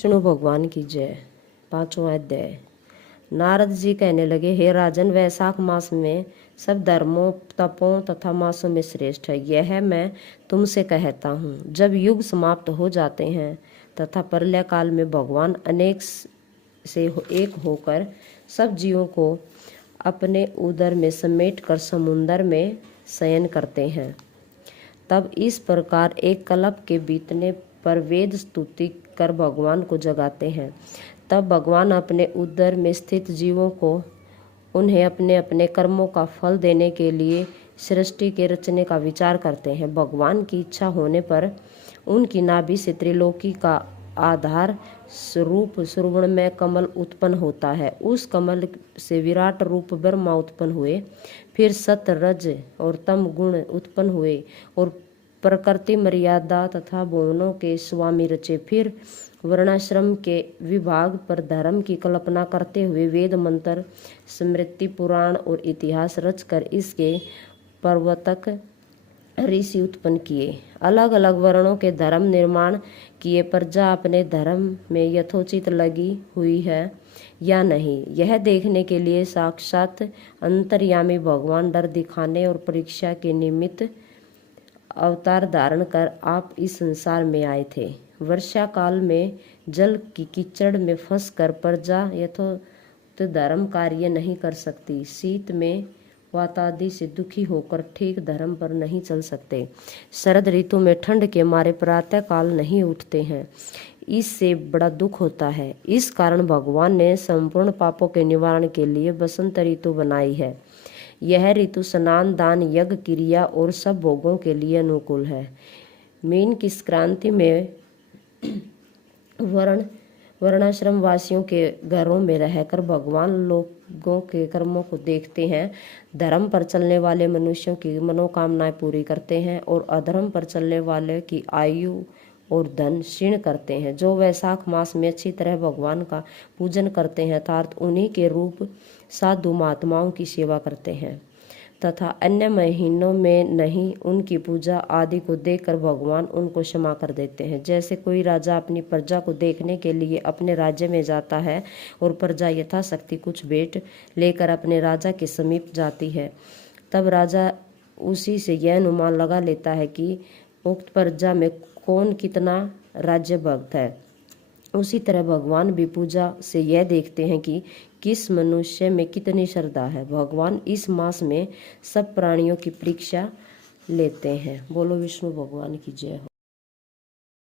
विष्णु भगवान की जय। 5वां अध्याय। नारद जी कहने लगे, हे राजन, वैशाख मास में सब धर्मों, तपों तथा मासों में श्रेष्ठ है। यह मैं तुमसे कहता हूँ। जब युग समाप्त हो जाते हैं तथा प्रलय काल में भगवान अनेक से एक होकर सब जीवों को अपने उदर में समेट कर समुद्र में शयन करते हैं, तब इस प्रकार एक कल्प के बीतने पर वेद स्तुति कर भगवान को जगाते हैं। तब भगवान अपने उदर में स्थित जीवों को उन्हें अपने अपने कर्मों का फल देने के लिए सृष्टि के रचने का विचार करते हैं। भगवान की इच्छा होने पर उनकी नाभि से त्रिलोकी का आधार स्वरूप सुवर्ण में कमल उत्पन्न होता है। उस कमल से विराट रूप ब्रह्मा उत्पन्न हुए। फिर सत, रज और तम गुण उत्पन्न हुए और प्रकृति, मर्यादा तथा भुवनों के स्वामी रचे। फिर वर्णाश्रम के विभाग पर धर्म की कल्पना करते हुए वेद मंत्र, स्मृति, पुराण और इतिहास रचकर इसके प्रवर्तक ऋषि उत्पन्न किए। अलग अलग वर्णों के धर्म निर्माण किए। प्रजा अपने धर्म में यथोचित लगी हुई है या नहीं, यह देखने के लिए साक्षात अंतर्यामी भगवान डर दिखाने और परीक्षा के निमित्त अवतार धारण कर आप इस संसार में आए थे। वर्षा काल में जल की कीचड़ में फंसकर प्रजा यथोक्त धर्म कार्य नहीं कर सकती। शीत में वातादि से दुखी होकर ठीक धर्म पर नहीं चल सकते। शरद ऋतु में ठंड के मारे प्रातः काल नहीं उठते हैं, इससे बड़ा दुख होता है। इस कारण भगवान ने संपूर्ण पापों के निवारण के लिए बसंत ऋतु बनाई है। यह ऋतु स्नान, दान, यज्ञ, क्रिया और सब भोगों के लिए अनुकूल है। मीन की संक्रांति में वर्णाश्रम वासियों के घरों में रहकर भगवान लोगों के कर्मों को देखते हैं। धर्म पर चलने वाले मनुष्यों की मनोकामनाएं पूरी करते हैं और अधर्म पर चलने वाले की आयु और धन क्षीण करते हैं। जो वैशाख मास में अच्छी तरह भगवान का पूजन करते हैं अर्थात उन्हीं के रूप साधु महात्माओं की सेवा करते हैं तथा अन्य महीनों में नहीं, उनकी पूजा आदि को देखकर भगवान उनको क्षमा कर देते हैं। जैसे कोई राजा अपनी प्रजा को देखने के लिए अपने राज्य में जाता है और प्रजा यथाशक्ति कुछ भेंट लेकर अपने राजा के समीप जाती है, तब राजा उसी से यह अनुमान लगा लेता है कि उक्त प्रजा में कौन कितना राज्य भक्त है। उसी तरह भगवान भी पूजा से यह देखते हैं कि किस मनुष्य में कितनी श्रद्धा है। भगवान इस मास में सब प्राणियों की परीक्षा लेते हैं। बोलो विष्णु भगवान की जय हो।